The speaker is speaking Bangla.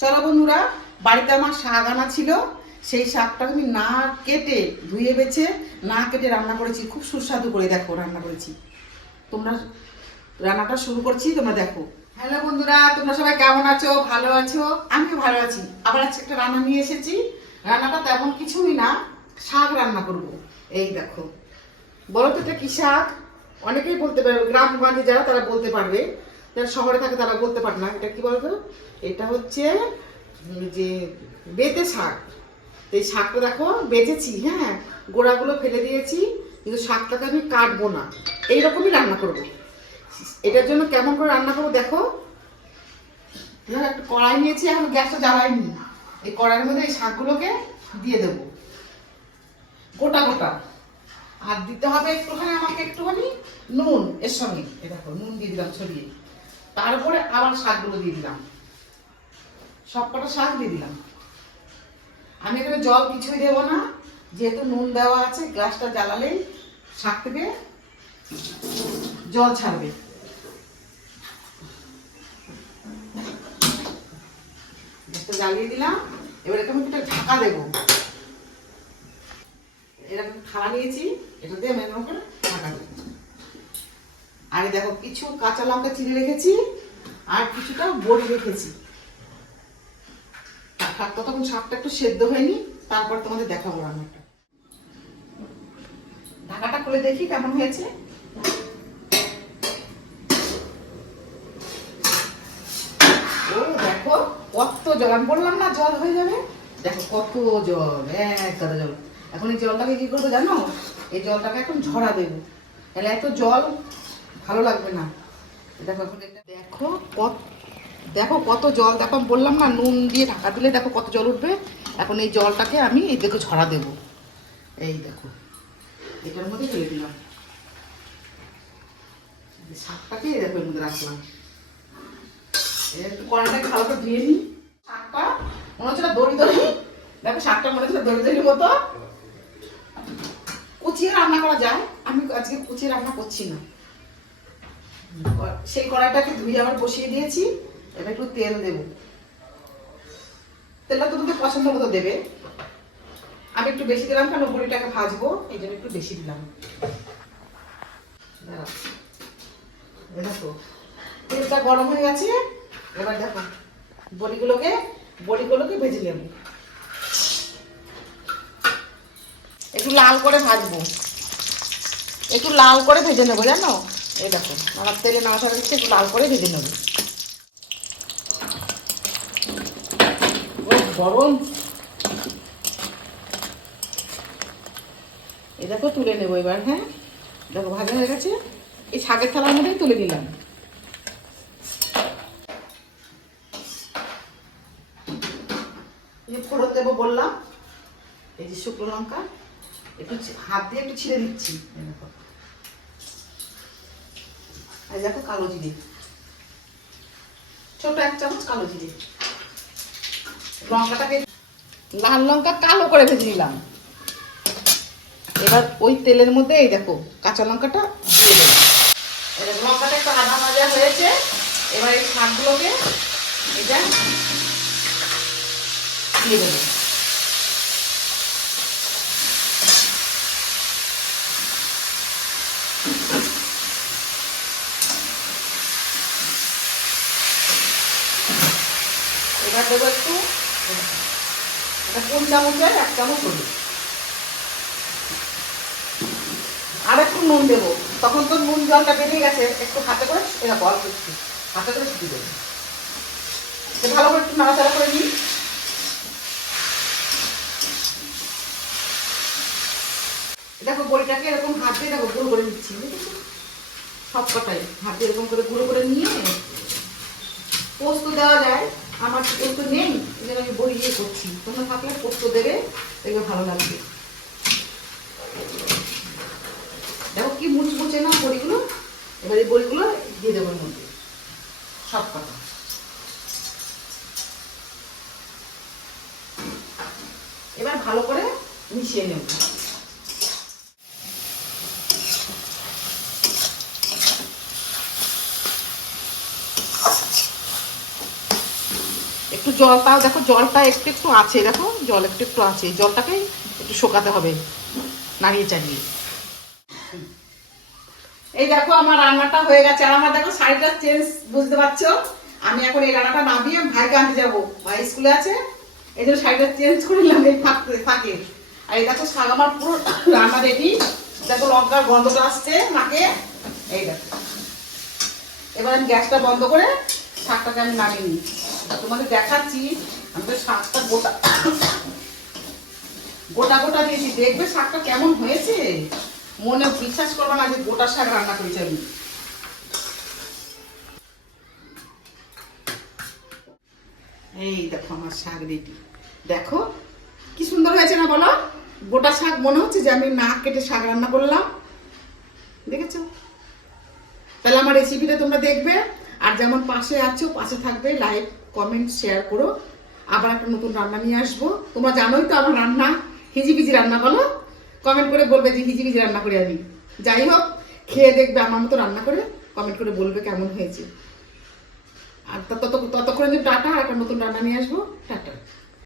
চলো বন্ধুরা বাড়িতে আমার শাক আনা ছিল। সেই শাকটা আমি না কেটে ধুয়ে বেছে না কেটে রান্না করেছি। খুব সুস্বাদু করে দেখো রান্না করেছি। তোমরা রান্নাটা শুরু করছি তোমরা দেখো। হ্যালো বন্ধুরা তোমরা সবাই কেমন আছো? ভালো আছো? আমিও ভালো আছি। আবার আজকে একটা রান্না নিয়ে এসেছি। রান্নাটা তেমন কিছুই না শাক রান্না করব। এই দেখো। বলো তো এটা কি শাক? অনেকেই বলতে পারবে গ্রামগঞ্জে যারা তারা বলতে পারবে। যারা শহরে থাকে তারা বলতে পারে না। এটা কি বলতো? এটা হচ্ছে যে বেতে শাক। এই শাকটা দেখো বেঁচেছি হ্যাঁ? গোড়াগুলো ফেলে দিয়েছি, কিন্তু শাকটাকে আমি কাটবো না। এইরকমই রান্না করব। এটার জন্য কেমন করে রান্না করব দেখো? একটা কড়াই নিয়েছি, এখন গ্যাসটা জ্বালাইনি। এই কড়াইয়ের মধ্যে এই শাকগুলোকে দিয়ে দেবো। গোটা গোটা। আর দিতে হবে একটুখানি, আমাকে একটুখানি নুন, এর সঙ্গে। এই দেখো, নুন দিয়ে দিলাম ছড়িয়ে। তারপরে আবার শাকগুলো দিয়ে দিলাম। সব কটা শাক দিয়ে দিলাম। আমি এখানে জল কিছুই দেবো না, যেহেতু নুন দেওয়া আছে, গ্লাসটা জ্বালালেই শাক থেকে জল ছাড়বে। জ্বালিয়ে দিলাম। এবার এখানে একটা ঢাকা দেবো। এরকম খাওয়া নিয়েছি, এটা দিয়ে আমি এরকম করে এই দেখো কিছু কাঁচা লঙ্কা চিড়ে রেখেছি আর কিছুটা বড়ি রেখেছি। শাক ততক্ষণ শাকটা একটু সেদ্ধ হয়নি, তারপর তোমাদের দেখাবো রান্নাটা। ঢাকাটা খুলে দেখি কেমন হয়েছে। কত জল, আমি বললাম না জল হয়ে যাবে? দেখো কত জল, এক গাদা জল। এখন এই জলটাকে কি করব জানো? এই জলটাকে এখন ঝরা দেবো। তাহলে এত জল ভালো লাগবে না। দেখো এখন এটা, দেখো কত দেখো কত জল, দেখো বললাম না, নুন দিয়ে ঢাকা দিলে দেখো কত জল উঠবে। এখন এই জলটাকে আমি এই দেখো ঝরা দেবো। এই দেখো, এটার মধ্যে ফেলে দিলাম। শাকটাকে দেখো এর মধ্যে রাখলাম। একটু কড়াইটাকে ভালো করে ধুয়ে নিই। শাকটা মনে হচ্ছে দড়ি দড়ি। দেখো শাকটা মনে হচ্ছে দড়ি দড়ির মতো। কুচিয়ে রান্না করা যায়। আমি আজকে কুচিয়ে রান্না করছি না। সেই কড়াইটাকে ধুয়ে আবার বসিয়ে দিয়েছি। এবার একটু তেল দেবো। তেলটা তোমাদের পছন্দ মতো দেবে। আমি একটু বেশি দিলাম কেন বড়িটাকে ভাজবো, এই জন্য একটু বেশি দিলাম। তেলটা গরম হয়ে গেছে। এবার দেখো, বড়িগুলোকে বড়িগুলোকে ভেজে নেব। একটু লাল করে ভাজবো। একটু লাল করে ভেজে নেব, জানো? এই দেখো, আমার তেলে না নাড়াচাড়া দিচ্ছে, একটু লাল করে ভেজে নেব। গরম। এই দেখো, তুলে নেব এবার হ্যাঁ? দেখো, ভাজা হয়ে গেছে। এই শাকের থালার মধ্যেই তুলে যে ফোড়ন দেবো বললাম, এই যে শুকনো লঙ্কা, একটু হাত দিয়ে একটু ছিঁড়ে দিচ্ছি দেখো। আর দেখো কালো জিরে। ছোট এক চামচ কালো জিরে। লঙ্কাটাকে লাল লঙ্কা কালো করে ভেজে নিলাম। এবার ওই তেলের মধ্যে এই দেখো কাঁচা লঙ্কাটা দিয়ে এই লঙ্কাটা একটু আধা ভাজা হয়েছে। এবার এই শাকগুলোকে এটা দিয়ে দেবো। এবার দেবো একটু, এটা কোন চামচের? এক চামচ হলুদ। আর একটু নুন দেবো। তখন তো নুন জলটা বেরিয়ে গেছে, একটু হাতে করে এরকম অল্প একটু হাতে করে ছুটি দেবো। ভালো করে একটু নাড়াচাড়া করে নিই। দেখো, বড়িটাকে এরকম হাত দিয়ে দেখো গুঁড়ো করে নিচ্ছি সব কটাই হাত দিয়ে এরকম করে গুঁড়ো করে নিয়ে পোস্ত দেওয়া যায়। আমার তো পোস্ত নেই এই আমি বই ইয়ে করছি। তোমরা থাকলে পোস্ত দেবে, দেখবে ভালো লাগবে। দেখো কি মুচমুচে না বড়িগুলো এবার এই দিয়ে দেবো মধ্যে। সব কথা। এবার ভালো করে মিশিয়ে নেব। একটু জল তাও দেখো, জলটা একটু একটু আছে, দেখো, জল একটু একটু আছে। জলটাকে একটু শোকাতে হবে, নাড়িয়ে চাড়িয়ে। এই দেখো, আমার রান্নাটা হয়ে গেছে। আর আমার দেখো, শাড়িটা চেঞ্জ বুঝতে পারছ? আমি এখন এই রান্নাটা না দিয়ে ভাইকে আনতে যাব। ভাই স্কুলে আছে, এই জন্য শাড়িটা চেঞ্জ করে নিলাম এই ফাঁকে আর এই দেখো, শাক আমার পুরো রান্না রেডি দেখো, লঙ্কার গন্ধটা আসছে নাকে। এই দেখো। এবার আমি গ্যাসটা বন্ধ করে শাকটাকে আমি নামিয়ে নিই। তোমাদের দেখাচ্ছি, আমি তো শাকটা গোটা গোটা গোটা দিয়েছি। দেখবে শাকটা কেমন হয়েছে? মনে বিশ্বাস করবে না যে গোটা শাক রান্না করেছি আমি। এই দেখো আমার শাক রেডি। দেখো, কি সুন্দর হয়েছে না বলো? গোটা শাক মনে হচ্ছে যে আমি না কেটে শাক রান্না করলাম। দেখেছ? তাহলে আমার রেসিপিটা তোমরা দেখবে। আর যেমন পাশে আছো, পাশে থাকবে লাইক কমেন্ট শেয়ার করো। আবার একটা নতুন রান্না নিয়ে আসব। তোমরা জানোই তো আমার রান্না। হিজিবিজি রান্না বলো। কমেন্ট করে বলবে যে হিজিবিজি রান্না করে আমি। যাই হোক, খেয়ে দেখবে আমার মতো রান্না করে কমেন্ট করে বলবে কেমন হয়েছে। আর তত ততক্ষণে যে টাটা আর একটা নতুন রান্না নিয়ে আসব। টাটা।